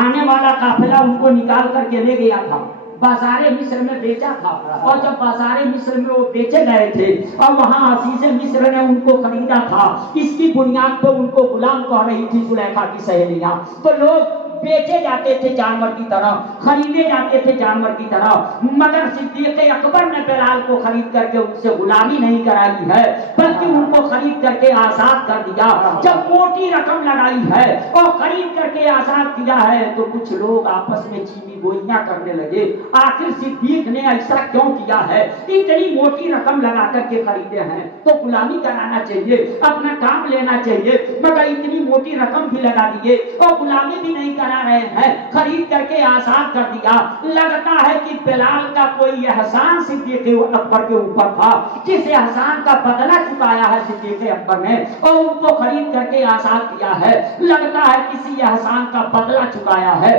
آنے والا قافلہ ان کو نکال کر کے لے گیا تھا, بازار مصر میں بیچا تھا, اور جب بازار مصر میں وہ بیچے گئے تھے اور وہاں عزیز مصر نے ان کو خریدا تھا, اس کی بنیاد پر ان کو غلام کہہ رہی تھی زلیخا کی سہیلیاں. تو لوگ بیچے جاتے تھے جانور کی طرح, خریدے جاتے تھے جانور کی طرح, مگر صدیق اکبر نے بلال کو خرید کر کے ان سے غلامی نہیں کرائی ہے, بلکہ ان کو خرید کر کے آزاد کر دیا. جب موٹی رقم لگائی ہے اور خرید کر کے آزاد کیا ہے تو کچھ لوگ آپس میں چینی گوئیاں کرنے لگے, آخر صدیق نے ایسا کیوں کیا ہے؟ اتنی موٹی رقم لگا کر کے خریدے ہیں تو غلامی کرانا چاہیے, اپنا کام لینا چاہیے, مگر اتنی موٹی رقم بھی لگا دیے اور غلامی بھی نہیں کرا رہے ہیں, خرید کر کے آزاد کر دیا. لگتا ہے کہ بلال کا کوئی احسان صدیق اکبر کے اوپر تھا, جس احسان کا بدلہ چکایا ہے صدیق اکبر نے اور ان کو خرید کر کے آزاد کیا ہے. لگتا ہے کسی احسان کا بدلہ چکایا ہے,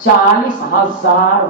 40,000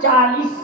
40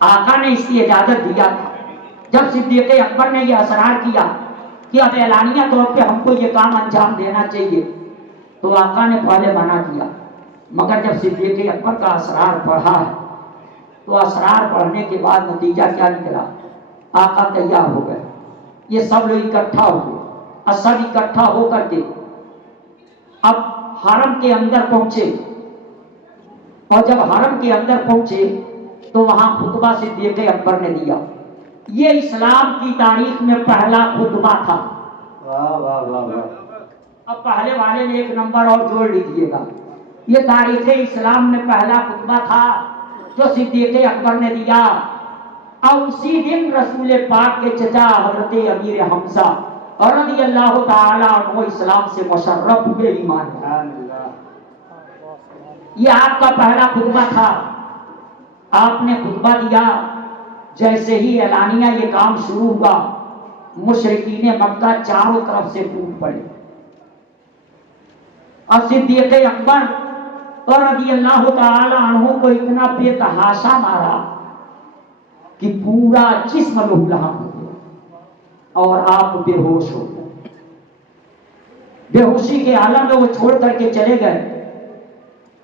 آقا نے اس کی اجازت دیا تھا. جب صدیق اکبر نے یہ اصرار کیا کہ اب اعلانیہ طور پہ ہم کو یہ کام انجام دینا چاہیے تو آقا نے پہلے منع کیا. مگر جب صدیق اکبر کا اسرار پڑھا ہے تو اسرار پڑھنے کے بعد نتیجہ کیا نکلا؟ آقا تیار ہو گئے. یہ سب لوگ اکٹھا ہوئے اور سب اکٹھا ہو کر کے اب حرم کے اندر پہنچے. اور جب حرم کے اندر پہنچے تو وہاں خطبہ صدیق اکبر نے دیا. یہ اسلام کی تاریخ میں پہلا خطبہ تھا. واہ واہ واہ واہ. اب پہلے والے نے ایک نمبر اور جوڑ لیجیے گا. یہ تاریخ اسلام میں پہلا خطبہ تھا جو صدیق اکبر نے دیا. اور اسی دن رسول پاک کے چچا حضرت امیر حمزہ رضی اللہ تعالیٰ عنہ اسلام سے مشرف ہوئے ایمان. یہ آپ کا پہلا خطبہ تھا. آپ نے خطبہ دیا. جیسے ہی اعلانیہ یہ کام شروع ہوا مشرکین مکہ چاروں طرف سے ٹوٹ پڑے اور صدیق اکبر رضی اللہ تعالی عنہ کو اتنا بے تحاشا مارا کہ پورا جسم لہولہان ہو گیا اور آپ بے ہوش ہو گئے. بے ہوشی کے عالم میں وہ چھوڑ کر کے چلے گئے.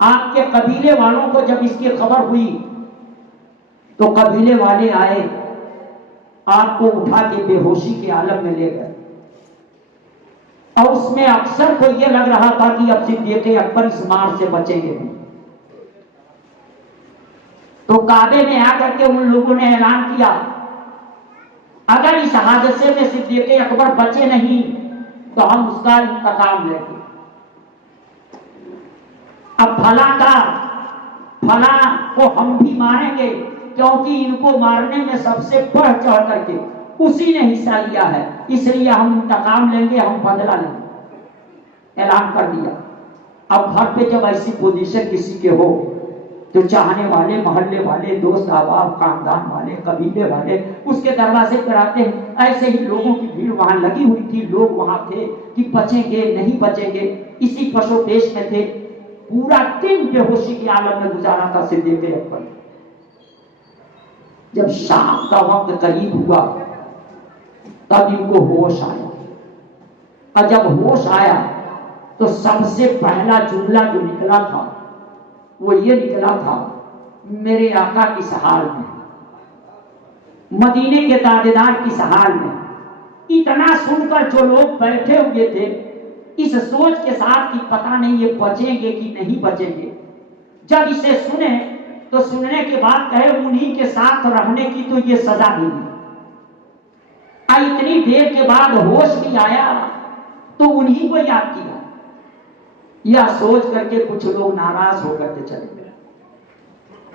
آپ کے قبیلے والوں کو جب اس کی خبر ہوئی تو قبیلے والے آئے, آپ کو اٹھا کے بے ہوشی کے عالم میں لے گئے. اور اس میں اکثر کو یہ لگ رہا تھا کہ اب صدیق اکبر اس مار سے بچیں گے. تو کعبے میں آ کر کے ان لوگوں نے اعلان کیا اگر اس حادثے میں صدیق اکبر بچے نہیں تو ہم اس کا انتقام لیں گے. اب فلاں کو ہم بھی ماریں گے کیونکہ ان کو مارنے میں سب سے بڑھ چڑھ کر کے اسی نے حصہ لیا ہے, اس لیے ہم انتقام لیں گے, ہم بدلہ لیں گے. اعلان کر دیا. اب گھر پہ جب ایسی پوزیشن کسی کے ہو تو چاہنے والے, محلے والے, دوست احباب, خاندان والے, قبیلے والے اس کے دروازے پر آتے ہیں. ایسے ہی لوگوں کی بھیڑ وہاں لگی ہوئی تھی. لوگ وہاں تھے کہ بچیں گے نہیں بچیں گے, اسی پشو پیش میں تھے. پورا دن بے ہوشی کے عالم میں گزارا تھا صدیق اکبر. جب شام کا وقت قریب ہوا تب ان کو ہوش آیا. اور جب ہوش آیا تو سب سے پہلا جملہ جو نکلا تھا وہ یہ نکلا تھا میرے آقا کس حال میں, مدینے کے تاجدار کس حال میں. اتنا سن کر جو لوگ بیٹھے ہوئے تھے اس سوچ کے ساتھ کہ پتہ نہیں یہ بچیں گے کہ نہیں بچیں گے, جب اسے سنے تو سننے کے بعد کہے انہی کے ساتھ رہنے کی تو یہ سزا ملی. اتنی دیر کے بعد ہوش بھی آیا تو انہی کو یاد کیا. یہ سوچ کر کے کچھ لوگ ناراض ہو کر کے چلے گئے.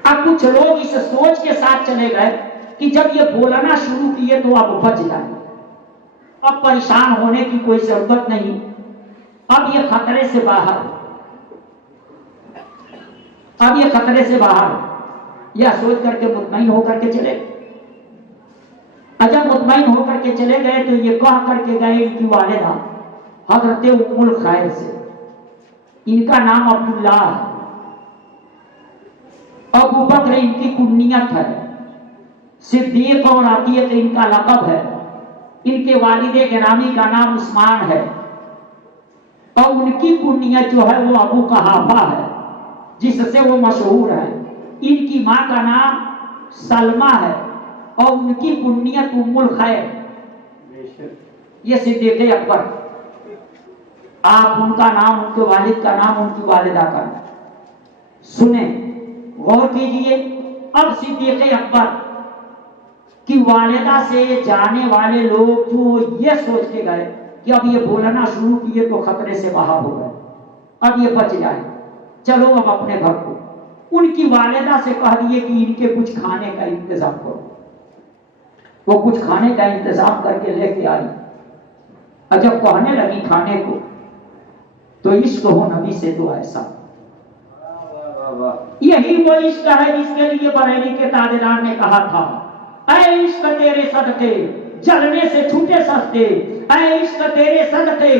اب کچھ لوگ اس سوچ کے ساتھ چلے گئے کہ جب یہ بولنا شروع کیے تو اب بچ جائیں, اب پریشان ہونے کی کوئی ضرورت نہیں, اب یہ خطرے سے باہر, اب یہ خطرے سے باہر. یہ سوچ کر کے مطمئن ہو کر کے چلے. جب مطمئن ہو کر کے چلے گئے تو یہ کہہ کر کے گئے ان کی والدہ حضرت ام الخیر سے, ان کا نام عبداللہ ہے, ابو بکر ان کی کنیت ہے, صدیق اور عتیق ان کا لقب ہے, ان کے والد گرامی کا نام عثمان ہے, اور ان کی کنیت جو ہے وہ ابو قحافہ ہے جس سے وہ مشہور ہے. ان کی ماں کا نام سلمہ ہے اور ان کی کنیت ام الخیر. یہ صدیق اکبر, آپ ان کا نام, ان کے والد کا نام, ان کی والدہ کا نام سنیں, غور کیجئے. اب صدیق اکبر کی والدہ سے جانے والے لوگ جو یہ سوچ کے گئے کہ اب یہ بولنا شروع کیے تو خطرے سے باہر ہو گئے, اب یہ بچ جائیں, چلو اب اپنے گھر کو. ان کی والدہ سے کہہ دیے کہ ان کے کچھ کھانے کا انتظام کرو. وہ کچھ کھانے کا انتظام کر کے لے کے آئی. اور جب کہنے لگی کھانے کو تو عشق ہو نبی سے تو ایسا. یہی وہ عشق ہے جس کے لیے بریلی کے تاجدار نے کہا تھا اے عشق تیرے صدقے جلنے سے چھوٹے سستے, اے عشق تیرے صدقے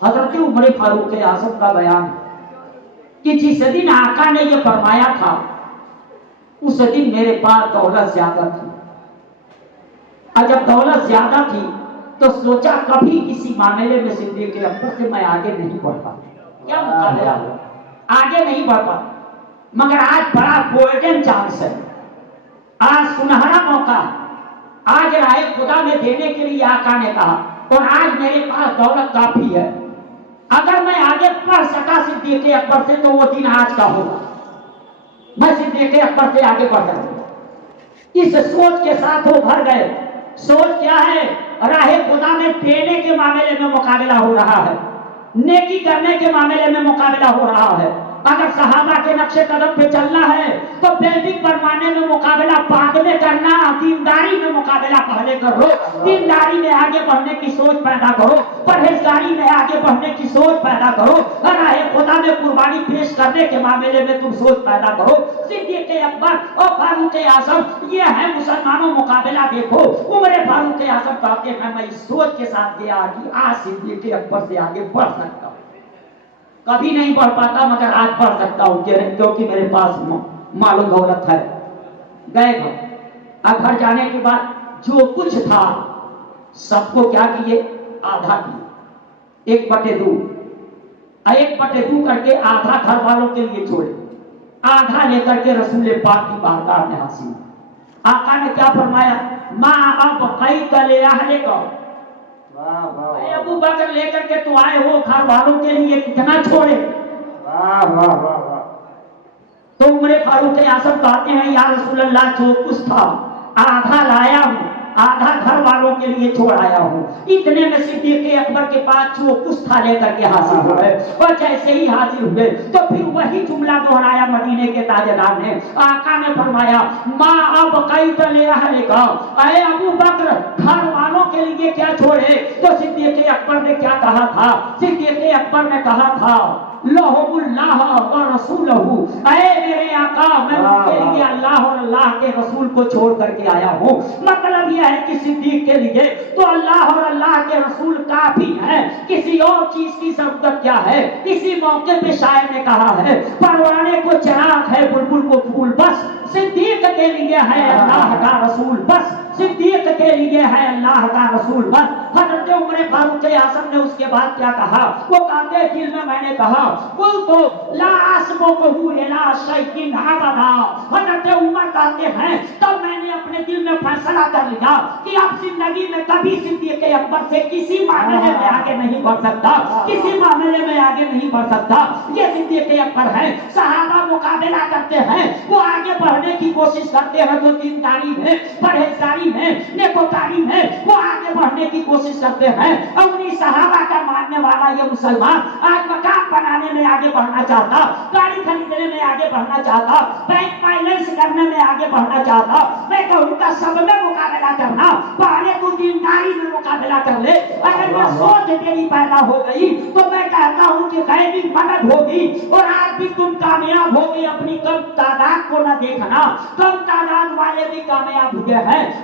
حضرت عمر فاروق اعظم کا بیان ہے کہ جس دن آقا نے یہ فرمایا تھا اس دن میرے پاس دولت زیادہ تھی، اور جب دولت زیادہ تھی تو سوچا کبھی کسی معاملے میں صدیق اکبر سے میں آگے نہیں بڑھ پاتا، کیا مقابلہ ہوا، آگے نہیں بڑھ پاتا، مگر آج بڑا گولڈن چانس ہے، آج سنہرا موقع ہے، آج رائے خدا میں دینے کے لیے آقا نے کہا، اور آج میرے پاس دولت کافی ہے، اگر میں آگے بڑھ سکا صدیق اکبر سے تو وہ دن آج کا ہوگا، میں صدیق اکبر سے آگے بڑھ سکتا۔ اس سوچ کے ساتھ وہ بھر گئے۔ سوچ کیا ہے؟ راہ خدا میں دینے کے معاملے میں مقابلہ ہو رہا ہے، نیکی کرنے کے معاملے میں مقابلہ ہو رہا ہے۔ اگر صحابہ کے نقش قدم پہ چلنا ہے تو بلڈنگ بنوانے میں مقابلہ بعد میں کرنا، دینداری میں مقابلہ پہلے کرو، دینداری میں آگے بڑھنے کی سوچ پیدا کرو، پرہیزگاری میں آگے بڑھنے کی سوچ پیدا کرو، راہ خدا میں قربانی پیش کرنے کے معاملے میں تم سوچ پیدا کرو۔ صدیق اکبر اور فاروق اعظم یہ ہے مسلمانوں، مقابلہ دیکھو۔ عمر فاروق اعظم کہتے ہیں میں اس سوچ کے ساتھ گیا کہ آج صدیق اکبر سے آگے بڑھ سکتا ہوں، کبھی نہیں بڑھ پاتا مگر آج بڑھ سکتا ہوں کیونکہ میرے پاس مال و دولت ہے۔ گئے گھر، اب گھر جانے کے بعد جو کچھ تھا سب کو کیا کیے؟ آدھا کیے، 1/2، 1/2 کر کے آدھا گھر والوں کے لیے چھوڑے، آدھا لے کر کے رسول پاک کی بارگاہ میں حاضر۔ آقا نے کیا فرمایا؟ ماں اب بقیت لأہلک، اے ابو بکر لے کر کے تو آئے ہو گھر والوں کے لیے کتنا چھوڑے؟ تو عمر فاروق اعظم کہتے ہیں یا رسول اللہ جو کچھ تھا آدھا لایا ہوں، آدھا گھر والوں کے لیے چھوڑ آیا ہوں۔ اتنے میں صدیق اکبر کے پاس جو کچھ تھا لے کر کے حاضر ہوئے، اور جیسے ہی حاضر ہوئے تو پھر وہی جملہ دہرایا مدینے کے تاجدار نے۔ آقا نے فرمایا ماں اب قیت لأہلک، اے ابو بکر گھر والوں کے لیے کیا چھوڑے؟ تو صدیق اکبر نے کیا کہا تھا؟ صدیق اکبر نے کہا تھا لہم اللہ و رسولہ، اے میرے آقا میں ان کے لیے اللہ اور اللہ کے رسول کو چھوڑ کر کے آیا ہوں۔ مطلب یہ ہے کہ صدیق کے لیے تو اللہ اور اللہ کے رسول کافی ہے، کسی اور چیز کی ضرورت کیا ہے؟ اسی موقع پہ شاعر نے کہا ہے پروانے کو چراغ ہے بلبل کو پھول بس، صدیق کے لیے ہے اللہ کا رسول بس، صدیق کے لیے ہے اللہ کا رسول بس۔ حضرت عمر فاروق اعظم نے اس کے بعد کیا کہا؟ وہ کہتے دل میں نے کہا قلت لا اسبقہ الی شیء ابدا۔ حضرت عمر کہتے ہیں تب میں نے اپنے دل میں فیصلہ کر لیا کہ اب زندگی میں کبھی صدیق اکبر سے کسی معاملے میں آگے نہیں بڑھ سکتا، کسی معاملے میں آگے نہیں بڑھ سکتا۔ یہ صدیق اکبر ہے، صحابہ مقابلہ کرتے ہیں، وہ آگے بڑھنے کی کوشش کرتے ہیں، تو دینداری میں، پرہیزگاری میں، نیکوکاری میں وہ آگے بڑھنے کی کوشش کرتے ہیں۔ اور انہیں صحابہ کا ماننے والا یہ مسلمان آج مکان بنانے میں آگے بڑھنا چاہتا، گاڑی خریدنے میں آگے بڑھنا چاہتا، بینک فائنینس کرنے میں آگے بڑھنا چاہتا۔ میں کہوں گا سب میں مقابلہ کرنا، پہلے تو دینداری میں مقابلہ کر لے۔ اگر یہ سوچ تیری پیدا ہو گئی تو میں کہتا ہوں کہ غیبی مدد ہوگی، اور آج بھی تم کامیاب ہوگی۔ اپنی کم تعداد کو نہ دیکھنا، کم تعداد والے بھی کامیاب ہوئے ہیں،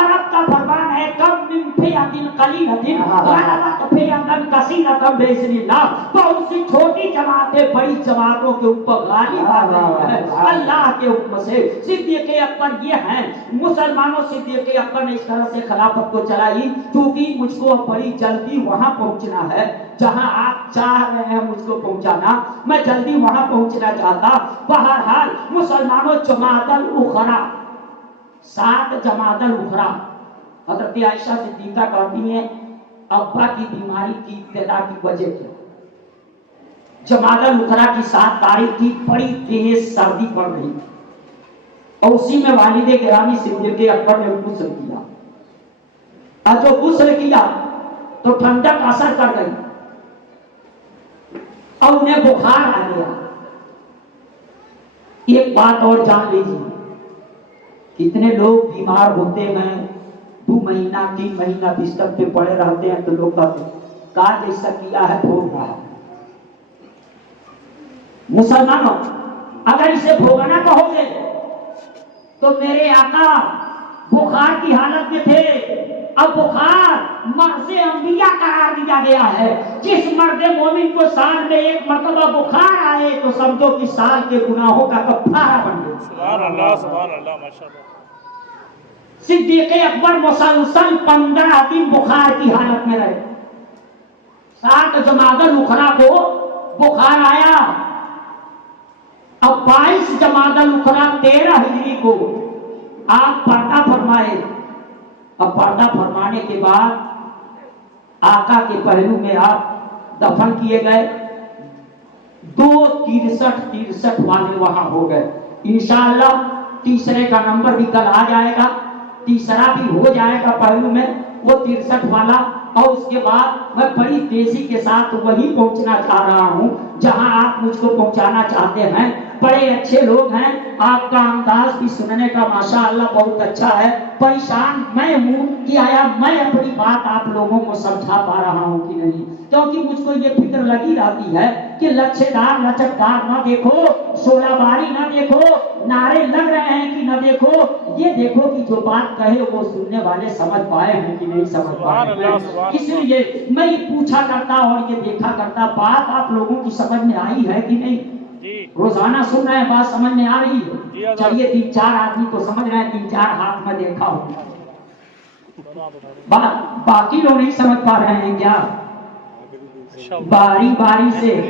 عرب کا فرمان ہے کم من فئۃ قلیلۃ غلبت فئۃ کثیرۃ باذن اللہ۔ بہت سی چھوٹی جماعتیں بڑی جماعتوں کے اوپر غالب آ گئی ہیں اللہ کے حکم سے۔ صدیق اکبر یہ ہیں مسلمانوں، صدیق اکبر نے اس طرح سے خلافت کو چلائی کیونکہ مجھ کو بڑی جلدی وہاں پہنچنا ہے جہاں آپ چاہ رہے ہیں مجھ کو پہنچانا، میں جلدی وہاں پہنچنا چاہتا۔ بہرحال مسلمانوں جماعت الاخری، 7 جماعت الاخری، حضرت عائشہ صدیقہ کہتی ہیں ابا کی بیماری کی ابتدا کی وجہ کیا؟ جماعت الاخری کی 7 تاریخ کی بڑی تیز سردی پڑ رہی اور اسی میں والد گرامی صدیق اکبر نے غسل کیا، اور جو غسل کیا تو ٹھنڈک اثر کر گئی اور انہیں بخار آ گیا۔ ایک بات اور جان لیجیے، کتنے لوگ بیمار ہوتے ہیں 2 مہینہ 3 مہینہ بستر پہ پڑے رہتے ہیں تو لوگ کہتے ہیں کاج ایسا کیا ہے بھوگ رہا ہے۔ مسلمانوں اگر اسے بھوگنا کہو گے تو میرے آقا بخار کی حالت میں تھے، اب بخار مرض انبیاء قرار دیا گیا ہے. جس مرد مومن کو سال میں ایک مرتبہ بخار آئے تو سمجھو کہ سال کے گناہوں کا کفارہ بن گیا. سبحان اللہ ماشاءاللہ. صدیق اکبر مسلسل 15 دن بخار کی حالت میں رہے. 7 جمادی الاخری کو بخار آیا. اب 22 جمادی الاخری 13 ہجری کو آپ پردہ فرمائے. اب پردہ فرمانے کے بعد آقا کے پہلو میں آپ دفن کیے گئے. 263 والے وہاں ہو گئے. انشاءاللہ تیسرے کا نمبر بھی کل آ جائے گا, تیسرا بھی ہو جائے گا پہلو میں وہ 63 والا. اور اس کے بعد میں بڑی تیزی کے ساتھ وہیں پہنچنا چاہ رہا ہوں جہاں آپ مجھ کو پہنچانا چاہتے ہیں. بڑے اچھے لوگ ہیں, آپ کا انداز بھی سننے کا ماشاءاللہ بہت اچھا ہے. پریشان میں ہوں کہ آیا میں اپنی بات آپ لوگوں کو سمجھا پا رہا ہوں کہ نہیں, کیونکہ مجھ کو یہ فکر لگی رہتی ہے کہ لچھے دار لچکدار نہ دیکھو, شعلہ باری نہ دیکھو, نعرے لگ رہے ہیں کہ نہ دیکھو, یہ دیکھو کہ جو بات کہے وہ سننے والے سمجھ پائے ہیں کہ نہیں سمجھ پائے ہیں. اس لیے میں یہ پوچھا کرتا اور یہ دیکھا کرتا بات آپ لوگوں کی سمجھ میں آئی ہے کہ نہیں. روزانہ سن رہے ہیں, بات سمجھ میں آ رہی ہے. چلیے 3-4 آدمی کو سمجھ رہے ہیں, 3-4 ہاتھ میں دیکھا ہوں. باقی لوگ نہیں سمجھ پا رہے ہیں کیا؟ باری باری سے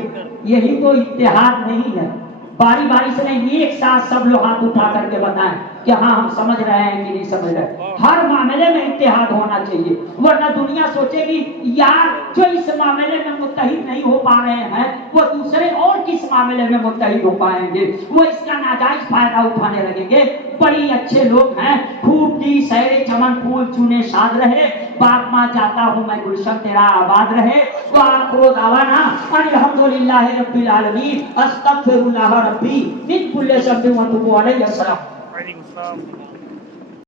یہی تو اتحاد نہیں ہے. باری باری سے نہیں, ایک ساتھ سب لوگ ہاتھ اٹھا کر کے بتائیں کہ ہاں ہم سمجھ رہے ہیں کہ نہیں سمجھ رہے. ہر معاملے میں اتحاد ہونا چاہیے, ورنہ دنیا سوچے گی یار جو اس معاملے میں متحد نہیں ہو پا رہے ہیں وہ دوسرے اور کس معاملے میں متحد ہو پائیں گے, وہ اس کا ناجائز فائدہ اٹھانے لگیں گے. بڑی اچھے لوگ ہیں, خوب کی سیر چمن پھول چونے شاد رہے, باغ ماں جاتا ہوں میں گلشن تیرا آباد رہے. وآخر دعوانا الحمدللہ رب العالمین, استغفر اللہ ربی من کل ذنب واتوب علیہ. السلام.